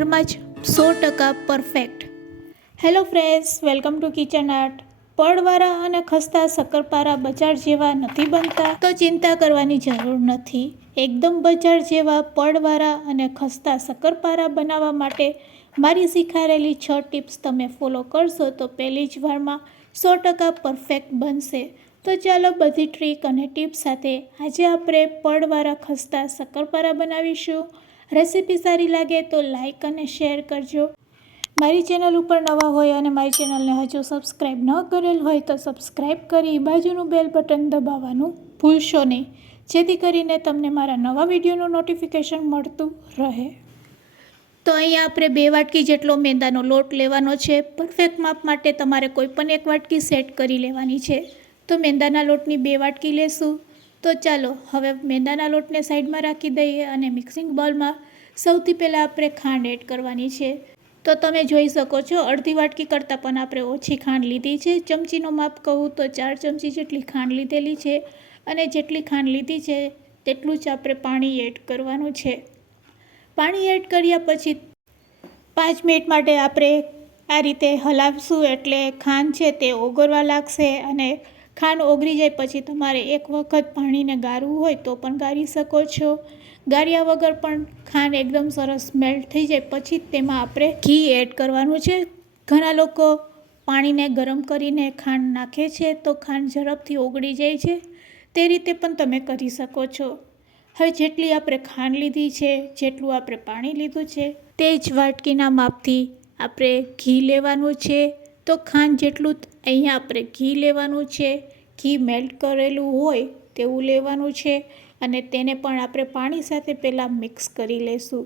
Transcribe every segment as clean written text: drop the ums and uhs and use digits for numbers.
વારમાં જ 100% perfect. Hello friends, welcome to kitchen art. પડવાળા અને ખસ્તા શક્કરપારા બજાર જેવા નથી બનતા તો ચિંતા કરવાની જરૂર નથી. એકદમ બજાર જેવા પડવાળા અને ખસ્તા શક્કરપારા બનાવવા માટે મારી શીખવાડેલી 6 ટિપ્સ તમે ફોલો કરશો તો પહેલી જ વારમાં 100% પરફેક્ટ બનશે. તો ચાલો બધી ટ્રીક અને ટિપ્સ સાથે આજે આપણે પડવાળા ખસ્તા શક્કરપારા બનાવીશું. રેસીપી સારી લાગે તો લાઈક અને શેર કરજો. મારી ચેનલ ઉપર નવા હોય અને મારી ચેનલને હજુ સબસ્ક્રાઈબ ન કરેલ હોય તો સબસ્ક્રાઈબ કરી બાજુનું બેલ બટન દબાવવાનું ભૂલશો નહીં, જેથી કરીને તમને મારા નવા વિડીયોનું નોટિફિકેશન મળતું રહે. તો અહીંયા આપણે 2 વાટકી જેટલો મેંદાનો લોટ લેવાનો છે. પરફેક્ટ માપ માટે તમારે કોઈ પણ 1 વાટકી સેટ કરી લેવાની છે. તો મેંદાના લોટની 2 વાટકી લેશું. તો ચાલો હવે મેંદાના લોટને સાઈડમાં રાખી દઈએ અને મિક્સિંગ બાઉલમાં સૌથી પહેલાં આપણે ખાંડ એડ કરવાની છે. તો તમે જોઈ શકો છો અડધી વાટકી કરતાં પણ આપણે ઓછી ખાંડ લીધી છે. ચમચીનો માપ કહું તો 4 ચમચી જેટલી ખાંડ લીધેલી છે અને જેટલી ખાંડ લીધી છે તેટલું જ આપણે પાણી એડ કરવાનું છે. પાણી એડ કર્યા પછી 5 મિનિટ માટે આપણે આ રીતે હલાવશું એટલે ખાંડ છે તે ઓગળવા લાગશે અને ખાંડ ઓગળી જાય પછી તમારે એક વખત પાણીને ગાળવું હોય તો પણ ગાળી શકો છો. ગાળ્યા વગર પણ ખાંડ એકદમ સરસ મેલ્ટ થઈ જાય પછી તેમાં આપણે ઘી એડ કરવાનું છે. ઘણા લોકો પાણીને ગરમ કરીને ખાંડ નાખે છે તો ખાંડ ઝડપથી ઓગળી જાય છે. તે રીતે પણ તમે કરી શકો છો. હવે જેટલી આપણે ખાંડ લીધી છે, જેટલું આપણે પાણી લીધું છે તે જ વાટકીના માપથી આપણે ઘી લેવાનું છે. તો ખાંડ જેટલું અહીંયા આપણે ઘી લેવાનું છે. ઘી મેલ્ટ કરેલું હોય તેવું લેવાનું છે અને તેને પણ આપણે પાણી સાથે પહેલાં મિક્સ કરી લઈશું.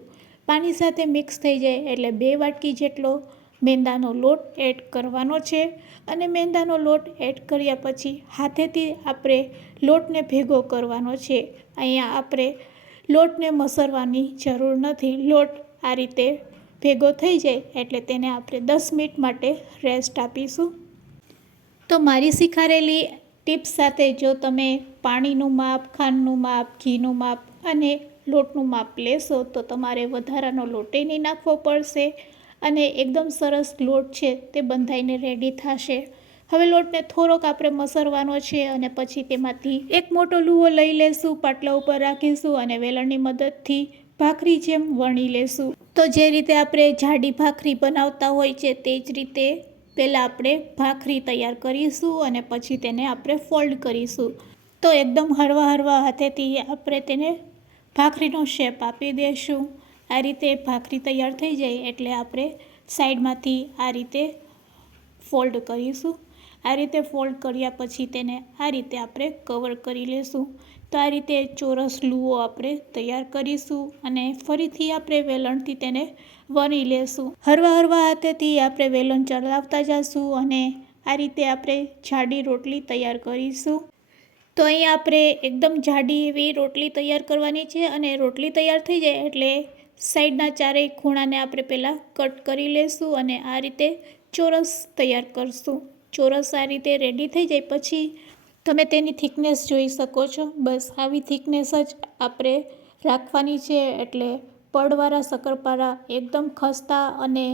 પાણી સાથે મિક્સ થઈ જાય એટલે 2 વાટકી જેટલો મેંદાનો લોટ એડ કરવાનો છે અને મેંદાનો લોટ એડ કર્યા પછી હાથેથી આપણે લોટને ભેગો કરવાનો છે. અહીંયા આપણે લોટને મસળવાની જરૂર નથી. લોટ આ રીતે ભેગો થઈ જાય એટલે તેને આપણે 10 મિનિટ માટે રેસ્ટ આપીશું. તો મારી શીખવાડેલી ટિપ્સ સાથે જો તમે પાણીનું માપ, ખાંડનું માપ, ઘીનું માપ અને લોટનું માપ લેશો તો તમારે વધારાનો લોટે નહીં નાખવો પડશે અને એકદમ સરસ લોટ છે તે બંધાઈને રેડી થશે. હવે લોટને થોડોક આપણે મસળવાનો છે અને પછી તેમાંથી એક મોટો લુવો લઈ લેશું, પાટલા ઉપર રાખીશું અને વેલણની મદદથી ભાખરી જેમ વણી લેશું. તો જે રીતે આપણે જાડી ભાખરી બનાવતા હોય છે તે જ રીતે પહેલાં આપણે ભાખરી તૈયાર કરીશું અને પછી તેને આપણે ફોલ્ડ કરીશું. તો એકદમ હળવા હાથેથી આપણે તેને ભાખરીનો શેપ આપી દઈશું. આ રીતે ભાખરી તૈયાર થઈ જાય એટલે આપણે સાઈડમાંથી આ રીતે ફોલ્ડ કરીશું. આ રીતે ફોલ્ડ કર્યા પછી તેને આ રીતે આપણે કવર કરી લેશું. તો આ રીતે ચોરસ લુઓ આપણે તૈયાર કરીશું અને ફરીથી આપણે વેલણથી તેને વણી લેશું. હળવા હાથેથી આપણે વેલણ ચલાવતા જઈશું અને આ રીતે આપણે જાડી રોટલી તૈયાર કરીશું. તો અહીંયા આપણે એકદમ જાડી એવી રોટલી તૈયાર કરવાની છે અને રોટલી તૈયાર થઈ જાય એટલે સાઈડના ચારેય ખૂણાને આપણે પહેલાં કટ કરી લેશું અને આ રીતે ચોરસ તૈયાર કરશું. ચોરસ આ રીતે રેડી થઈ જાય પછી તમે તેની થિકનેસ જોઈ શકો છો. બસ આવી થિકનેસ જ આપણે રાખવાની છે એટલે પડવાળા શક્કરપારા એકદમ ખસ્તા અને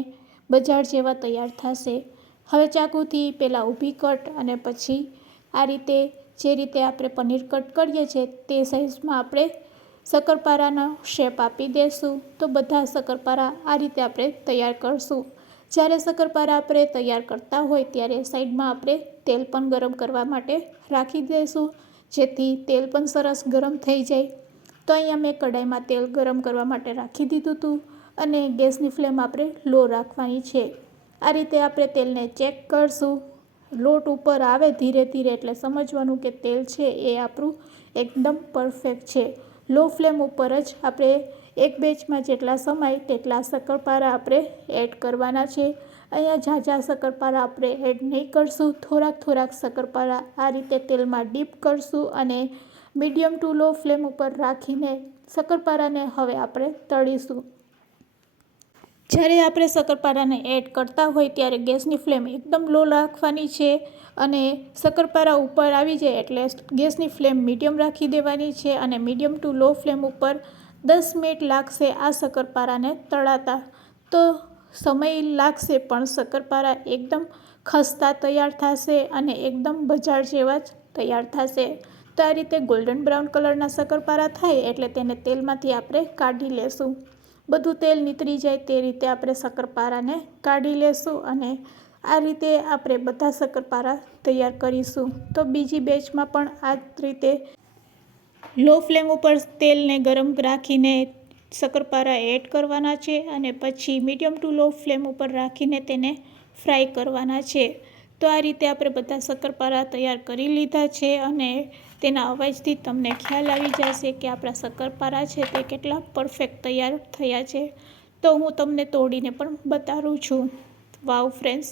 બજાર જેવા તૈયાર થશે. હવે ચાકુથી પહેલાં ઊભી કટ અને પછી આ રીતે જે રીતે આપણે પનીર કટ કરીએ છીએ તે સાઇઝમાં આપણે શક્કરપારાનો શેપ આપી દઈશું. તો બધા શક્કરપારા આ રીતે આપણે તૈયાર કરશું. જ્યારે શક્કરપારા આપણે તૈયાર કરતા હોય ત્યારે સાઈડમાં આપણે તેલ પણ ગરમ કરવા માટે રાખી દઈશું જેથી તેલ પણ સરસ ગરમ થઈ જાય. તો અહીંયા મેં કઢાઈમાં તેલ ગરમ કરવા માટે રાખી દીધું હતું અને ગેસની ફ્લેમ આપણે લો રાખવાની છે. આ રીતે આપણે તેલને ચેક કરશું. લોટ ઉપર આવે ધીરે એટલે સમજવાનું કે તેલ છે એ આપણું એકદમ પરફેક્ટ છે. લો ફ્લેમ ઉપર જ આપણે એક બેચમાં જેટલા સમાય તેટલા શક્કરપારા આપણે એડ કરવાના છે. અહીંયા ઝાઝા શક્કરપારા આપણે એડ નહીં કરશું. થોડાક શક્કરપારા આ રીતે તેલમાં ડીપ કરશું અને મીડિયમ ટુ લો ફ્લેમ ઉપર રાખીને શક્કરપારાને હવે આપણે તળીશું. જ્યારે આપણે શક્કરપારાને એડ કરતા હોય ત્યારે ગેસની ફ્લેમ એકદમ લો રાખવાની છે અને શક્કરપારા ઉપર આવી જાય એટલે ગેસની ફ્લેમ મીડિયમ રાખી દેવાની છે અને મીડિયમ ટુ લો ફ્લેમ ઉપર 10 મિનિટ લાગશે આ શક્કરપારાને તળાતા. તો સમય લાગશે પણ શક્કરપારા એકદમ ખસ્તા તૈયાર થશે અને એકદમ બજાર જેવા જ તૈયાર થશે. તો આ રીતે ગોલ્ડન બ્રાઉન કલરના શક્કરપારા થાય એટલે તેને તેલમાંથી આપણે કાઢી લેશું. બધું તેલ નીતરી જાય તે રીતે આપણે શક્કરપારાને કાઢી લેશું અને આ રીતે આપણે બધા શક્કરપારા તૈયાર કરીશું. તો બીજી બેચમાં પણ આ જ રીતે લો ફ્લેમ ઉપર તેલને ગરમ રાખીને શક્કરપારા એડ કરવાના છે અને પછી મીડિયમ ટુ લો ફ્લેમ ઉપર રાખીને તેને ફ્રાય કરવાના છે. તો આ રીતે આપણે બધા શક્કરપારા તૈયાર કરી લીધા છે અને તેના અવાજથી તમને ખ્યાલ આવી જશે કે આપણા શક્કરપારા છે તે કેટલા પરફેક્ટ તૈયાર થયા છે. તો હું તમને તોડીને પણ બતાવું છું. વાવ ફ્રેન્ડ્સ,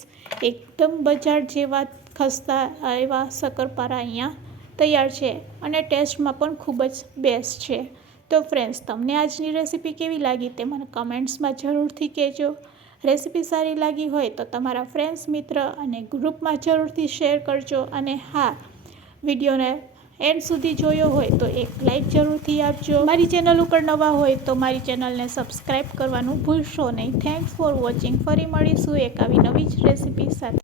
એકદમ બજાર જેવા ખસ્તા એવા શક્કરપારા અહીંયા તૈયાર છે અને ટેસ્ટમાં પણ ખૂબ જ બેસ્ટ છે. તો ફ્રેન્ડ્સ, તમને આજની રેસીપી કેવી લાગી તે મને કમેન્ટ્સમાં જરૂરથી કહેજો. રેસીપી સારી લાગી હોય તો તમારા ફ્રેન્ડ્સ, મિત્ર અને ગ્રુપમાં જરૂરથી શેર કરજો. અને હા, વિડીયોને એન્ડ સુધી જોયો હોય તો એક લાઈક જરૂરથી આપજો. મારી ચેનલ ઉપર નવા હોય તો મારી ચેનલને સબસ્ક્રાઈબ કરવાનું ભૂલશો નહીં. Thanks for watching. ફરી મળીશું એક આવી નવી જ રેસીપી સાથે.